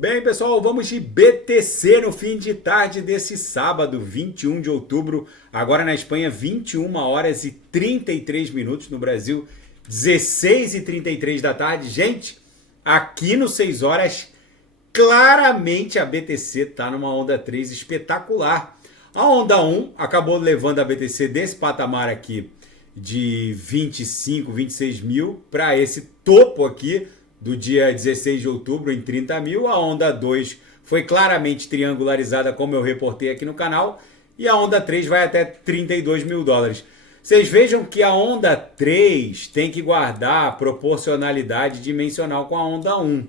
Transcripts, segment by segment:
Bem, pessoal, vamos de BTC no fim de tarde desse sábado, 21 de outubro. Agora na Espanha, 21 horas e 33 minutos. No Brasil, 16 e 33 da tarde. Gente, aqui no 6 horas, claramente a BTC está numa onda 3 espetacular. A onda 1 acabou levando a BTC desse patamar aqui de 25, 26 mil para esse topo aqui do dia 16 de outubro em 30 mil. A onda 2 foi claramente triangularizada, como eu reportei aqui no canal, e a onda 3 vai até 32 mil dólares. Vocês vejam que a onda 3 tem que guardar a proporcionalidade dimensional com a onda 1.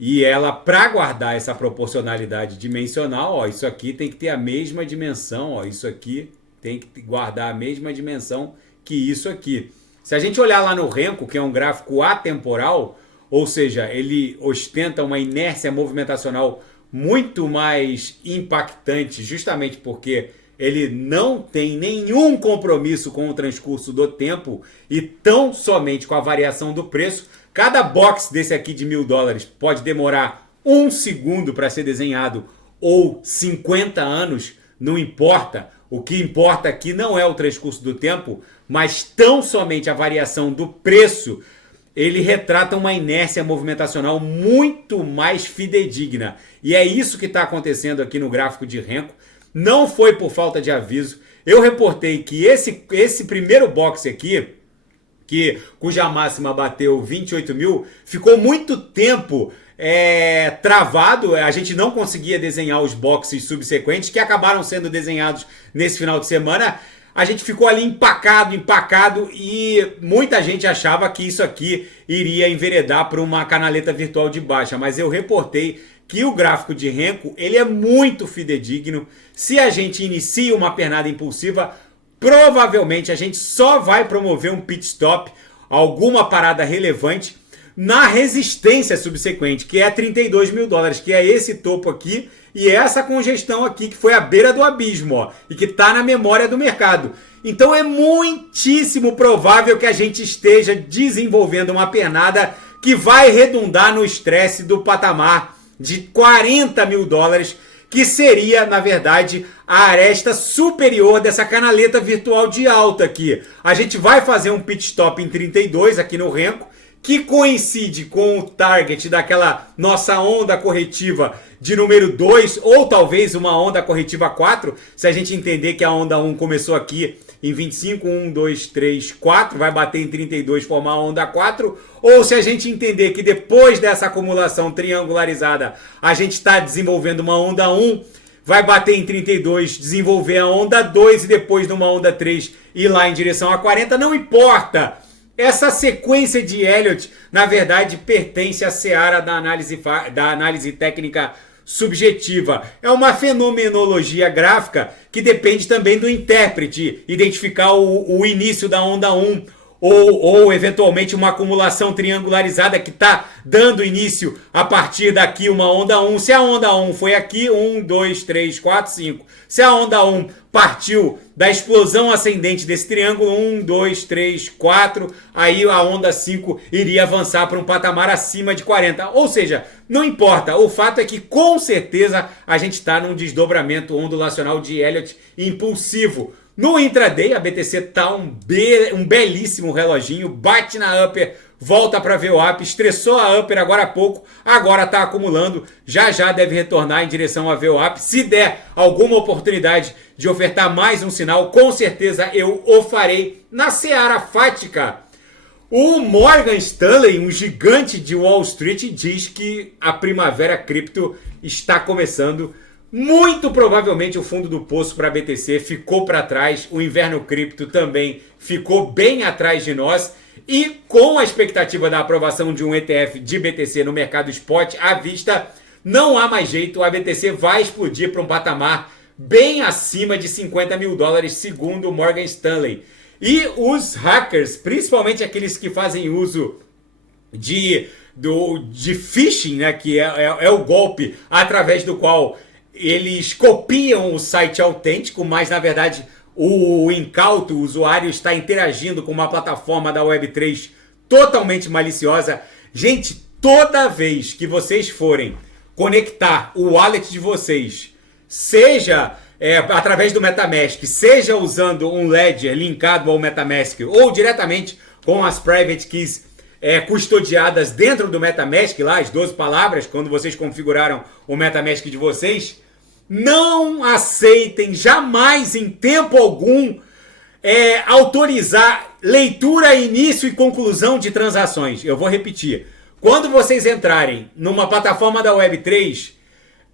E ela, para guardar essa proporcionalidade dimensional, ó, isso aqui tem que ter a mesma dimensão, ó, isso aqui tem que guardar a mesma dimensão que isso aqui. Se a gente olhar lá no Renko, que é um gráfico atemporal, ou seja, ele ostenta uma inércia movimentacional muito mais impactante, justamente porque ele não tem nenhum compromisso com o transcurso do tempo e tão somente com a variação do preço. Cada box desse aqui de 1.000 dólares pode demorar 1 segundo para ser desenhado ou 50 anos, não importa. O que importa aqui não é o transcurso do tempo, mas tão somente a variação do preço. Ele retrata uma inércia movimentacional muito mais fidedigna. E é isso que está acontecendo aqui no gráfico de Renko. Não foi por falta de aviso. Eu reportei que esse primeiro box aqui, cuja máxima bateu 28 mil, ficou muito tempo travado. A gente não conseguia desenhar os boxes subsequentes que acabaram sendo desenhados nesse final de semana. A gente ficou ali empacado e muita gente achava que isso aqui iria enveredar para uma canaleta virtual de baixa, mas eu reportei que o gráfico de Renko ele é muito fidedigno. Se a gente inicia uma pernada impulsiva, provavelmente a gente só vai promover um pit stop, alguma parada relevante na resistência subsequente, que é 32 mil dólares, que é esse topo aqui e essa congestão aqui, que foi à beira do abismo, ó, e que está na memória do mercado. Então é muitíssimo provável que a gente esteja desenvolvendo uma pernada que vai redundar no estresse do patamar de 40 mil dólares, que seria, na verdade, a aresta superior dessa canaleta virtual de alta aqui. A gente vai fazer um pit stop em 32 aqui no Renko, que coincide com o target daquela nossa onda corretiva de número 2, ou talvez uma onda corretiva 4, se a gente entender que a onda 1 começou aqui em 25, 1, 2, 3, 4, vai bater em 32, formar a onda 4, ou se a gente entender que depois dessa acumulação triangularizada, a gente está desenvolvendo uma onda 1, vai bater em 32, desenvolver a onda 2 e depois numa onda 3 ir lá em direção a 40, não importa. Essa sequência de Elliott, na verdade, pertence à seara da análise técnica subjetiva. É uma fenomenologia gráfica que depende também do intérprete identificar o início da onda 1 ou eventualmente uma acumulação triangularizada que está dando início a partir daqui uma onda 1. Se a onda 1 foi aqui, 1, 2, 3, 4, 5. Se a onda 1 partiu da explosão ascendente desse triângulo, 1, 2, 3, 4, aí a onda 5 iria avançar para um patamar acima de 40. Ou seja, não importa, o fato é que com certeza a gente está num desdobramento ondulacional de Elliott impulsivo. No intraday, a BTC tá um belíssimo reloginho, bate na upper, volta para VWAP, estressou a upper agora há pouco, agora está acumulando, já deve retornar em direção a VWAP. Se der alguma oportunidade de ofertar mais um sinal, com certeza eu o farei na seara fática. O Morgan Stanley, um gigante de Wall Street, diz que a primavera cripto está começando. Muito provavelmente o fundo do poço para a BTC ficou para trás, o inverno cripto também ficou bem atrás de nós e com a expectativa da aprovação de um ETF de BTC no mercado spot à vista, não há mais jeito, a BTC vai explodir para um patamar bem acima de 50 mil dólares, segundo o Morgan Stanley. E os hackers, principalmente aqueles que fazem uso de phishing, né, que é o golpe através do qual eles copiam o site autêntico, mas na verdade o incauto, o usuário está interagindo com uma plataforma da Web3 totalmente maliciosa. Gente, toda vez que vocês forem conectar o wallet de vocês, seja através do MetaMask, seja usando um Ledger linkado ao MetaMask ou diretamente com as Private Keys custodiadas dentro do MetaMask, lá as 12 palavras, quando vocês configuraram o MetaMask de vocês, não aceitem jamais em tempo algum autorizar leitura, início e conclusão de transações. Eu vou repetir. Quando vocês entrarem numa plataforma da Web3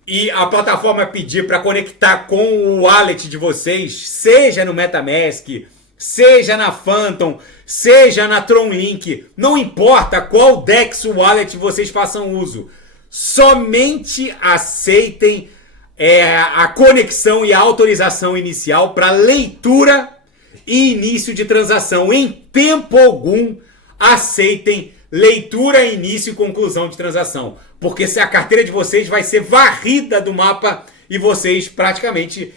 e a plataforma pedir para conectar com o wallet de vocês, seja no MetaMask, seja na Phantom, seja na TronLink, não importa qual DEX wallet vocês façam uso, somente aceitem a conexão e a autorização inicial para leitura e início de transação. Em tempo algum, aceitem leitura, início e conclusão de transação. Porque se a carteira de vocês vai ser varrida do mapa e vocês praticamente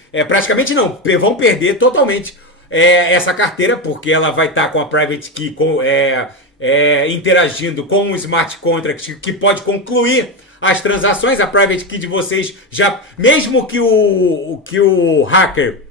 não, vão perder totalmente essa carteira, porque ela vai estar com a Private Key interagindo com o Smart Contract que pode concluir as transações. A Private Key de vocês, já mesmo que o hacker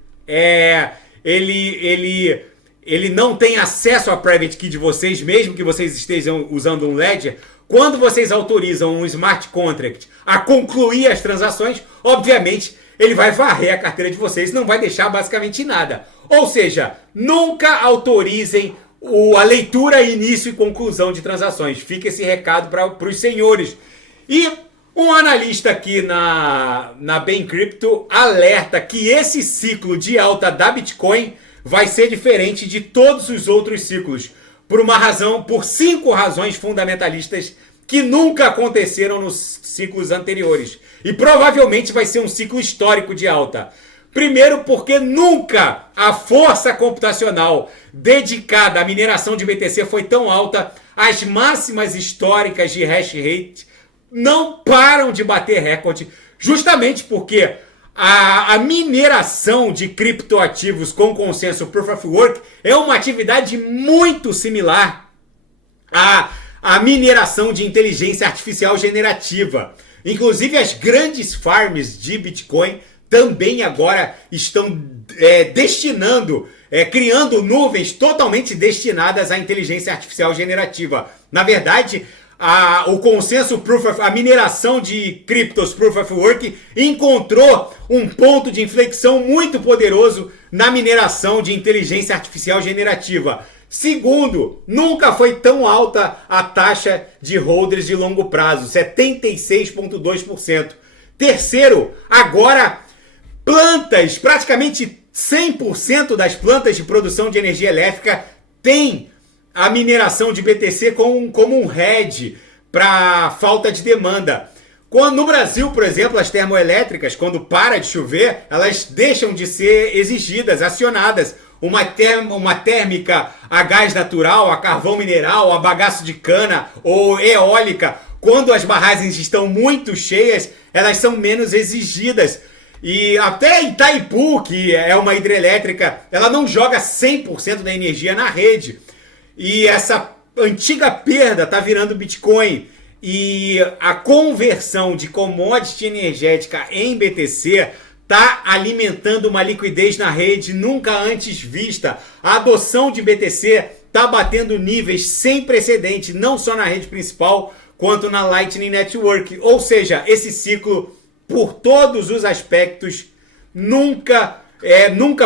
ele não tem acesso à Private Key de vocês, mesmo que vocês estejam usando um Ledger, quando vocês autorizam um Smart Contract a concluir as transações, obviamente ele vai varrer a carteira de vocês e não vai deixar basicamente nada. Ou seja, nunca autorizem a leitura, início e conclusão de transações. Fica esse recado para os senhores. E um analista aqui na Bain Crypto alerta que esse ciclo de alta da Bitcoin vai ser diferente de todos os outros ciclos, por 5 razões fundamentalistas que nunca aconteceram nos ciclos anteriores. E provavelmente vai ser um ciclo histórico de alta. Primeiro, porque nunca a força computacional dedicada à mineração de BTC foi tão alta. As máximas históricas de hash rate não param de bater recorde, justamente porque a mineração de criptoativos com consenso Proof of Work é uma atividade muito similar à mineração de inteligência artificial generativa. Inclusive as grandes farms de Bitcoin também agora estão criando nuvens totalmente destinadas à inteligência artificial generativa. Na verdade, o consenso a mineração de criptos Proof of Work encontrou um ponto de inflexão muito poderoso na mineração de inteligência artificial generativa. Segundo, nunca foi tão alta a taxa de holders de longo prazo, 76,2%. Terceiro, agora praticamente 100% das plantas de produção de energia elétrica têm a mineração de BTC como um hedge para falta de demanda. No Brasil, por exemplo, as termoelétricas, quando para de chover, elas deixam de ser exigidas, acionadas. Uma térmica a gás natural, a carvão mineral, a bagaço de cana ou eólica, quando as barragens estão muito cheias, elas são menos exigidas. E até Itaipu, que é uma hidrelétrica, ela não joga 100% da energia na rede. E essa antiga perda está virando Bitcoin. E a conversão de commodity energética em BTC está alimentando uma liquidez na rede nunca antes vista. A adoção de BTC está batendo níveis sem precedente, não só na rede principal, quanto na Lightning Network. Ou seja, esse ciclo, por todos os aspectos, nunca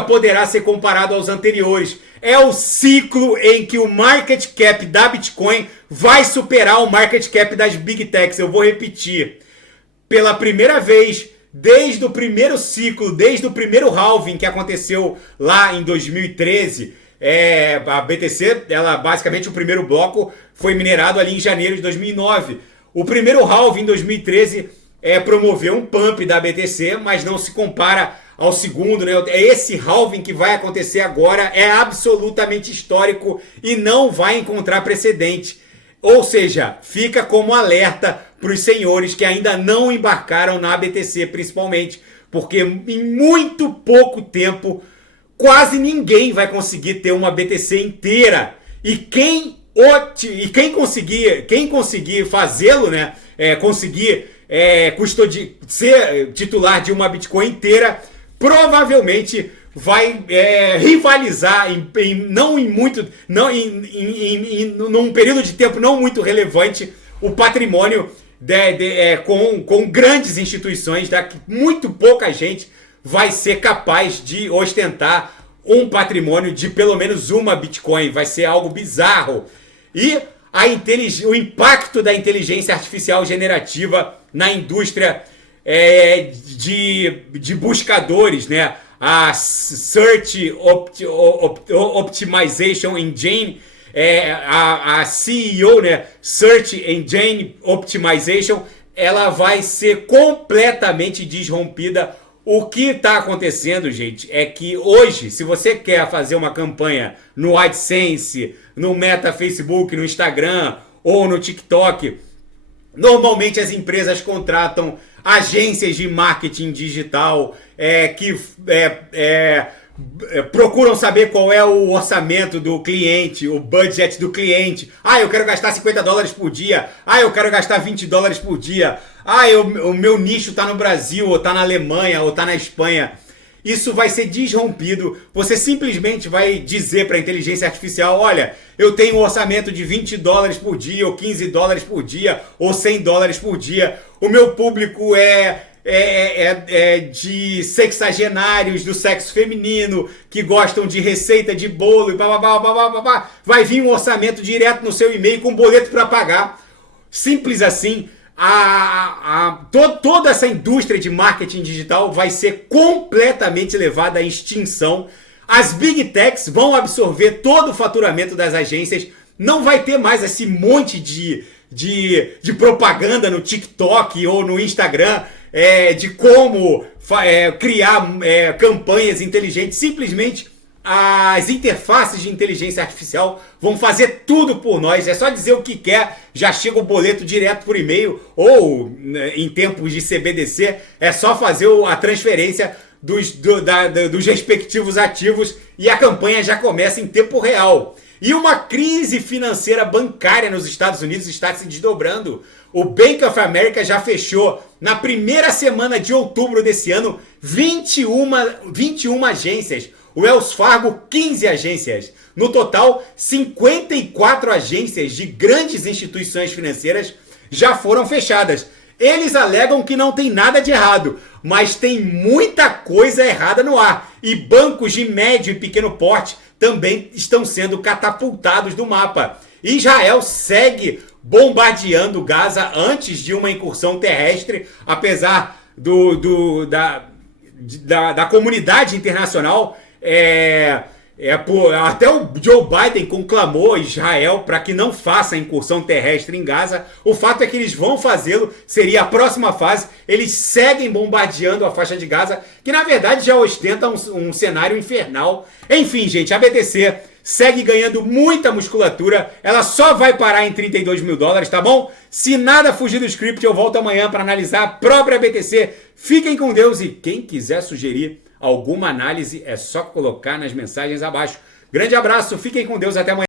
poderá ser comparado aos anteriores. É o ciclo em que o market cap da Bitcoin vai superar o market cap das Big Techs. Eu vou repetir. Pela primeira vez, desde o primeiro ciclo, desde o primeiro halving que aconteceu lá em 2013, a BTC, basicamente o primeiro bloco foi minerado ali em janeiro de 2009. O primeiro halving em 2013 promoveu um pump da BTC, mas não se compara ao segundo, né? Esse halving que vai acontecer agora é absolutamente histórico e não vai encontrar precedente. Ou seja, fica como alerta para os senhores que ainda não embarcaram na BTC, principalmente, porque em muito pouco tempo quase ninguém vai conseguir ter uma BTC inteira. E quem conseguir fazê-lo, né? Conseguir ser titular de uma Bitcoin inteira, provavelmente vai rivalizar num período de tempo não muito relevante o patrimônio com grandes instituições, que muito pouca gente vai ser capaz de ostentar um patrimônio de pelo menos uma Bitcoin. Vai ser algo bizarro. E o impacto da inteligência artificial generativa na indústria de buscadores, né? A Search Optimization Engine, a CEO, né? Search Engine Optimization, ela vai ser completamente desrompida. O que está acontecendo, gente, é que hoje, se você quer fazer uma campanha no AdSense, no Meta Facebook, no Instagram ou no TikTok, normalmente as empresas contratam agências de marketing digital que procuram saber qual é o orçamento do cliente, o budget do cliente. Eu quero gastar $50 por dia. Eu quero gastar $20 por dia. O meu nicho está no Brasil, ou está na Alemanha, ou está na Espanha. Isso vai ser desrompido. Você simplesmente vai dizer para a inteligência artificial: olha, eu tenho um orçamento de $20 por dia, ou $15 por dia, ou $100 por dia. O meu público é de sexagenários do sexo feminino, que gostam de receita de bolo e blá. Vai vir um orçamento direto no seu e-mail com boleto para pagar. Simples assim. Toda essa indústria de marketing digital vai ser completamente levada à extinção. As Big Techs vão absorver todo o faturamento das agências. Não vai ter mais esse monte de propaganda no TikTok ou no Instagram de como criar campanhas inteligentes. Simplesmente as interfaces de inteligência artificial vão fazer tudo por nós. É só dizer o que quer, já chega o boleto direto por e-mail, ou em tempos de CBDC, é só fazer a transferência dos respectivos ativos e a campanha já começa em tempo real. E uma crise financeira bancária nos Estados Unidos está se desdobrando. O Bank of America já fechou, na primeira semana de outubro desse ano, 21 agências. O Wells Fargo, 15 agências. No total, 54 agências de grandes instituições financeiras já foram fechadas. Eles alegam que não tem nada de errado, mas tem muita coisa errada no ar. E bancos de médio e pequeno porte também estão sendo catapultados do mapa. Israel segue bombardeando Gaza antes de uma incursão terrestre, apesar da comunidade internacional. Até o Joe Biden conclamou Israel para que não faça a incursão terrestre em Gaza. O fato é que eles vão fazê-lo, seria a próxima fase. Eles seguem bombardeando a faixa de Gaza, que na verdade já ostenta um cenário infernal. Enfim, gente, a BTC segue ganhando muita musculatura. Ela só vai parar em $32 mil, tá bom? Se nada fugir do script, eu volto amanhã para analisar a própria BTC. Fiquem com Deus, e quem quiser sugerir alguma análise é só colocar nas mensagens abaixo. Grande abraço, fiquem com Deus, até amanhã.